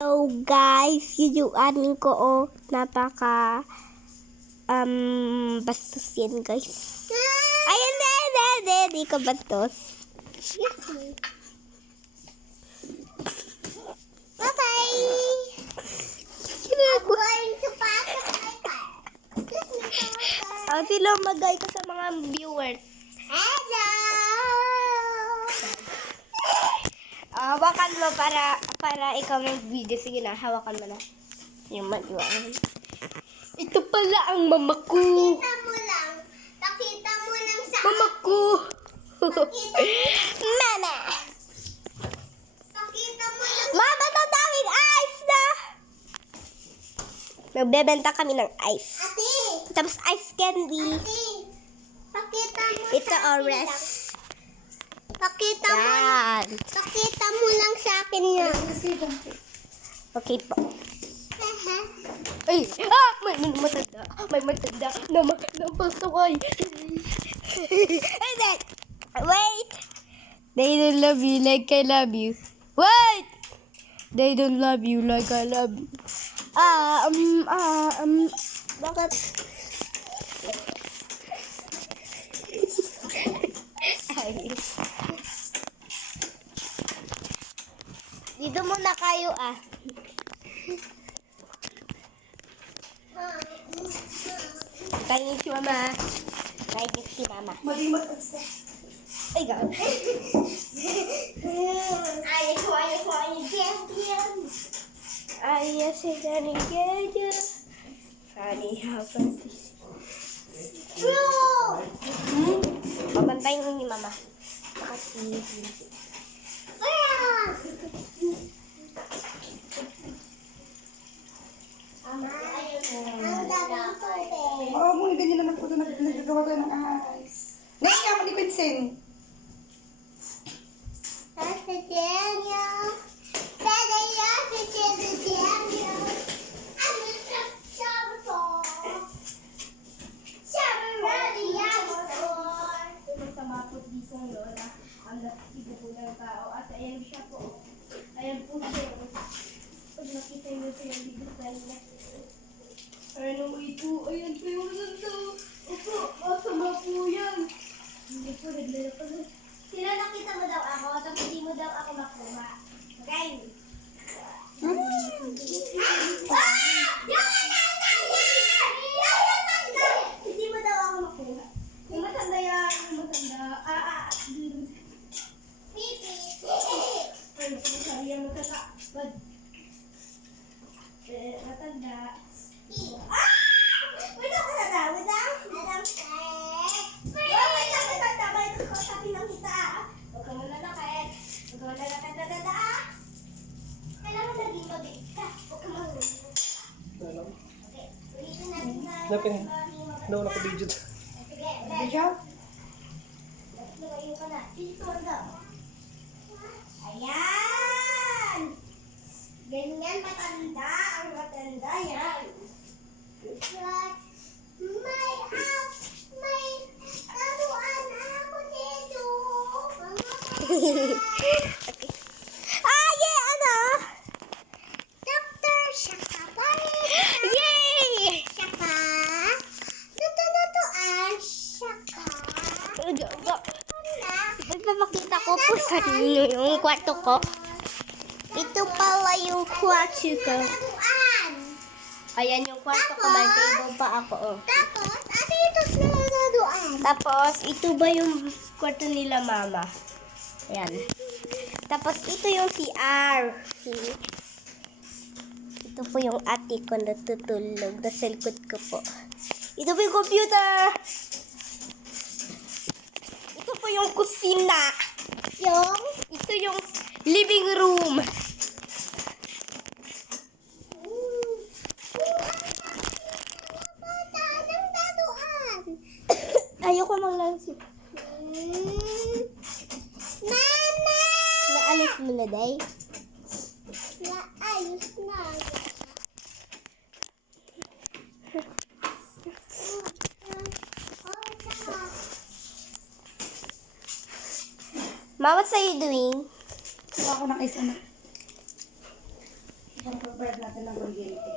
Hello guys, yun yung aning ko napaka bastos yan guys. Ayun na, di ko bastos. Bye-bye! I'm going to pass the sila magay ko sa mga viewers. Hello! Hawakan mo para ikaw mag-video. Sige na, hawakan mo na. Yung mag-iwan. Ito pala ang mama ko. Pakita mo lang sa Mama ko. Mama. Pakita mo lang. Mama, tatawin ice na. Magbebenta kami ng ice. Ate. Tapos ice candy. Ate. Pakita mo Ito sa akin orange. lang. Pakita mo lang. Yan. Pakita mo lang sa akin yan. Okay po. Ay! Ah! May matanda. May matanda. Napasaway. Wait! They don't love you like I love you. Wait! They don't love you like I love you. Bakit? Ay. Dito muna kayo Kainin si mama. Kainin si mama. Ay, gawin. Ayos ko. Ayos si Danny Gaya. Funny how fast this. Pabantayin mo ni mama. Kasi... Ang daming tubig. Oo, muna ganyan naman po nagagawa tayo ng ice. Ngayon nga, mali Quincy. Sa Daniel. Pwede yan si Daniel. Ano siya to? Siya ready yan to. Masama po dito lola. Ang nakikita po ng tao. At ayan siya po. Ayan po siya. Pag nakita nyo siya yung design niya. Ano ito? Ayan po yung mundo. Opo, masama po yan. Hindi po, naglala pa na. Sino nakita mo daw ako, tapos hindi mo daw ako makuha. Okay? Hindi mo daw ako makuha. Yung matanda yan, yung matanda. Ay, sorry, yung matanda. Matanda. Wait ako na daw, wait lang. Huwag ka muna nakit. Huwag ka muna nakit. Kailangan naging mabig ka. Huwag ka marunong. Okay, ulitin natin na. Napin. Daw na video. Sige, Video? lumayo ka na. Dito daw. Ayan! Ganyan matanda. Ang matanda yan. May kaluan ako dito. Yeah, ano? Dr. Shaka Yay! Shaka. Luto-lutoan. Shaka. Ipapakita ko po sa inyo yung kwarto ko. Ito pala yung kwarto ko. Lutoan. Ayan yung kwarto ko. May table pa ako. Tapos, ano ito sa lutoan? Tapos, ito ba yung kwarto nila mama? Ayan. Tapos, ito yung CR. See? Ito po yung ate ko natutulog. Nasa likod ko po. Ito po yung computer. Ito po yung kusina. Ito yung living room. Ayoko maglansi. Mama! Naalis mo na, day? Naayos na. Ma, what are you doing? Kuha ko ng ice, anak. Pagpapayad natin ng kuryente.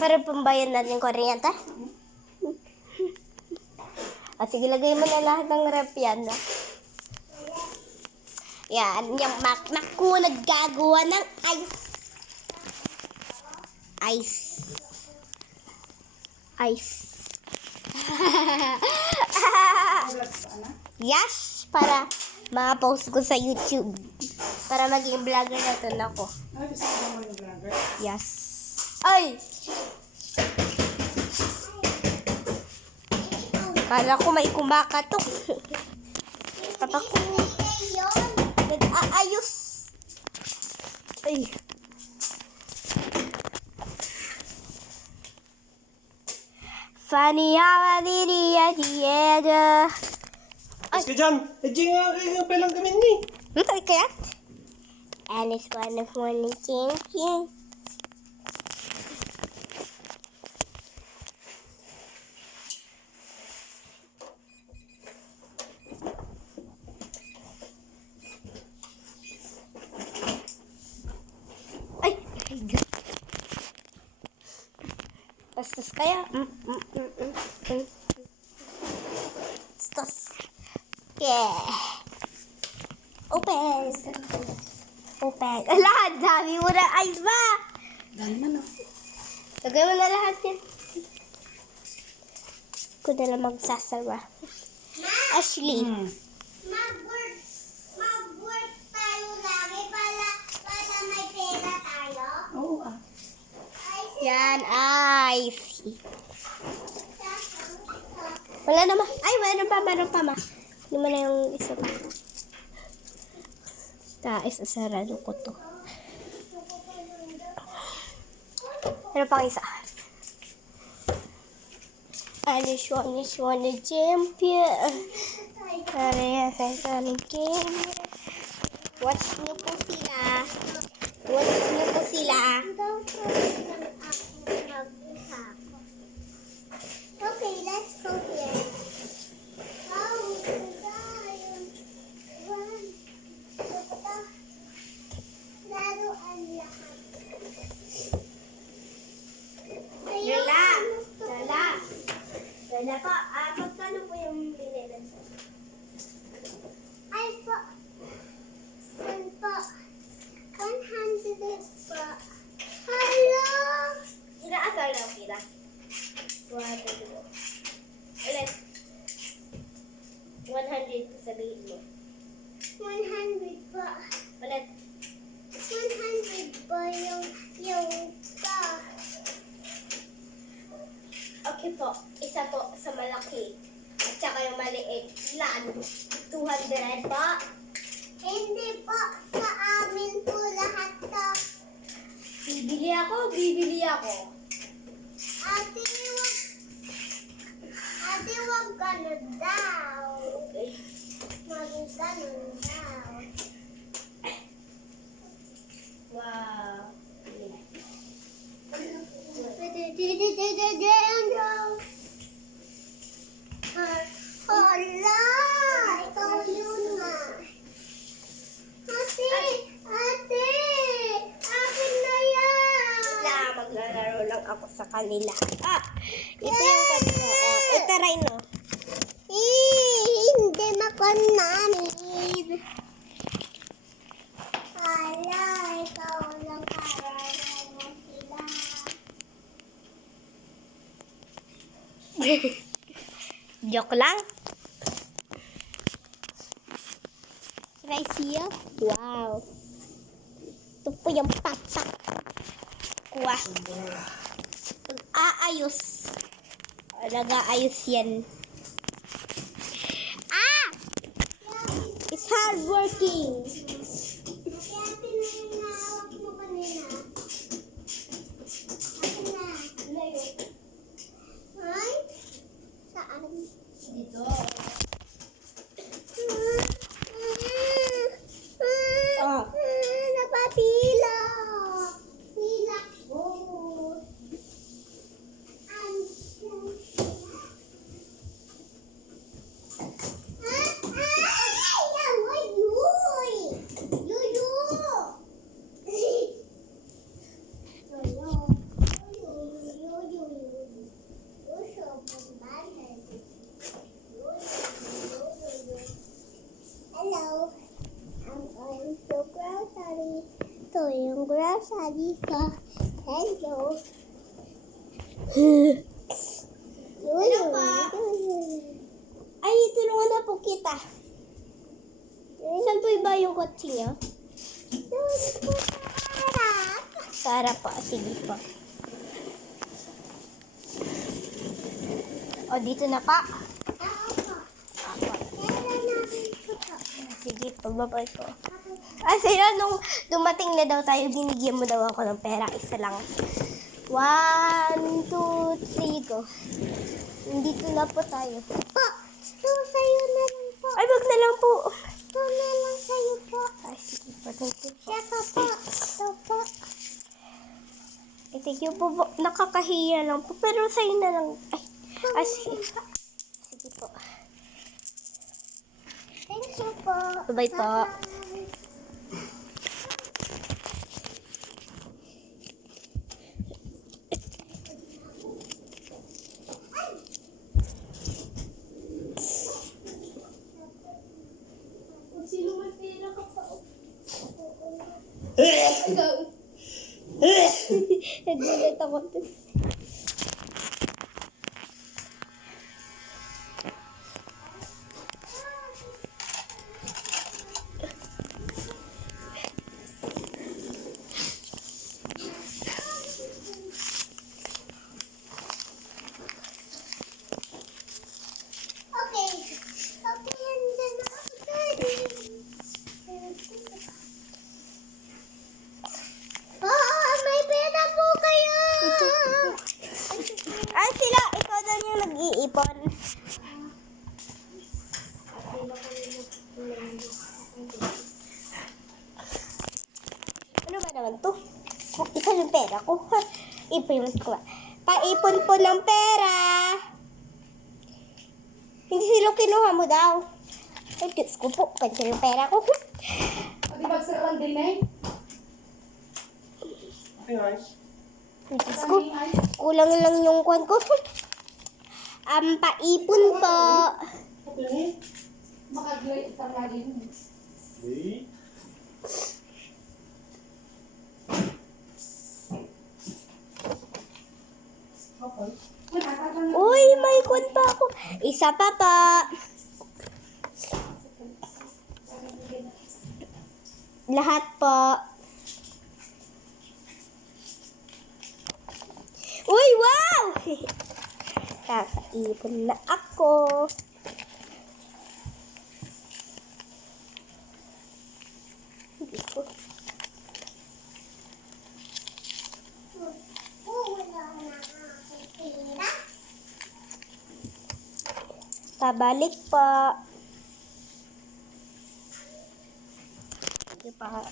Para pambayan natin yung kuryente. Sige, lagay mo na lahat ng rep yan. Yan, yung makmak ko naggagawa ng ice. Ice. Ice. Yes, para ma-post ko sa YouTube. Para maging vlogger na to ako. Ay, gusto ko naman yung vlogger. Yes. Ay! Kala ko may kumakatok. Papa ko nag-aayos. Ay. Funny how I did it at the end. Mas ka dyan! Edging nga kayo palang gamin ni. Ay, kaya? And it's one of morning thinking. Ay, my God. Bastos kaya. Bastos. Yeah. Open. Open. Lahat, dami mo na ice ba? Dahil man, oh. Lagay mo na lahat yan. Ko na lang magsasara. Ashley. Mag-work tayo lagi para may pera tayo. Oo, ah. Yan, ice. Wala naman. Ay, meron pa ma. Hindi mo na yung isa pa. Isasarado ko to. Meron pang isa. Alice wanna champion. Kaya sa game. Watch niyo po sila. Watch niyo po sila. Okay, let's go here. Laruan lahat. Lala po, magkano po yung binilan sa? Ay po. Yan po. 100 po. Hello! Inaasal lang kita. 200 po. Ulit. 100 sabihin mo. 100 po. Ulit. 100 po yung po. Okay po. Isa po sa malaki. At saka yung maliit. Ilan? 200 po. Hindi po. Sa amin po lahat to. Bibili ako. Ate, wag ganun daw. Okay. Wag ganun daw. Wow. Hala! Ikaw yun nga. Ate! Akin na yan! Maglalaro lang ako sa kanila. Ito yung kanila. Itaray no. Hindi namin. Hala, ikaw lang kararaan mo sila. Joke lang. Try siya. Wow. Ito po yung patak. Kuha. Aayos. Nag-aayos yan. It's hard working. Kaya pinahawak mo kanina. Akin na. Layo. Ay? Saan? Dito. Napapila. Pila ko. Rosalika. Hello. Hello po. Ay, tulungan na po kita. Saan po iba yung kotse niyo? Para po, sige po. O, dito na pa. Sige po, babay po. Sila, nung dumating na daw tayo, binigyan mo daw ako ng pera. Isa lang. 1, 2, 3, go. Dito na po tayo. Po, ito sa'yo na lang po. Ay, wag na lang po. Ito na lang sa'yo po. Ay, sige po. Thank you po. Saka po, ito po. Thank you po. Nakakahiya lang po. Pero sa'yo na lang. Ay, sige. Sige po. Thank you po. Bye po. Sino may pera ka pa? Ikaw. Nagulat ako. Okay. Okay, andyan na ako, Daddy. May pera po kayo. Ay, sila. Ikaw daw yung nag-iipon. Ano ba naman to? Isa yung pera ko. Ipon ko. Paipon po ng pera. Hindi sila kinuha mo daw. Ay, Diyos ko po. Kansa yung pera ko. Pati magsarang din eh. Okay, guys. Ay, Diyos ko. Kulang lang yung kwan ko. Paipon po. Okay. Makaglay itang lagin. Wait. Okay. Uy, may kwan pa ako. Isa pa pa. Lahat po. Uy, wow! Kakaipon na ako. Hindi ko. Wala na akong pera. Pabalik po. Sige pa.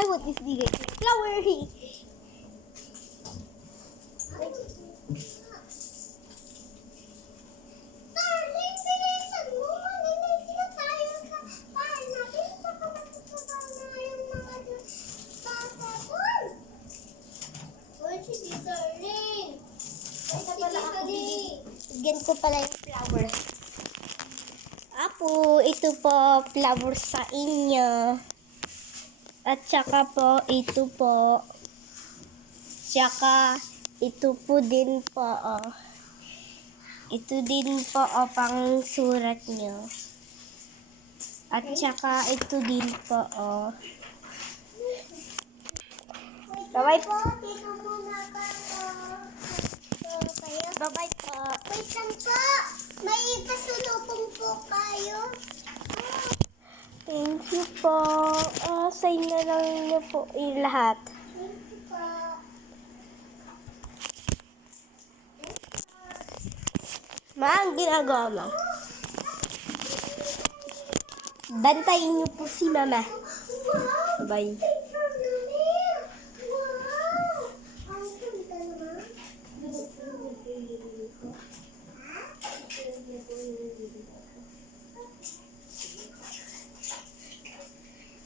I want this big flower. Darling, bilisan mo. Maninay na tayo sa bahay natin. Baka magsasabaw na yung mga bata doon. Uy, sige, darling. Ay, sige, darling. Bigyan ko pala yung flower. Apo, ito po, flower sa inyo. At saka po, ito po. Tsaka, ito po din po, oh. Ito din po, oh, pang surat nyo. At saka, ito din po, oh. Bye-bye po. Dito muna ka. Kayo. Bye-bye po. Wait lang po. May pasulubong po kayo. Thank you po. Sign na lang niyo po yung lahat. Thank you po. Ma, ang ginagawa mo? Bantayin niyo po si Mama. Wow! Bye. Picture namin! Wow! Ang ganda naman.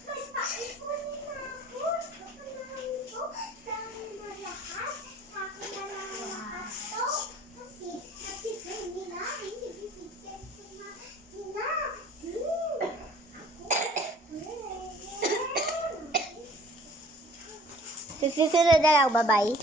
May paipon na ako. Kapanahan ko. Dahil na lang. susunod na lang. Bye-bye.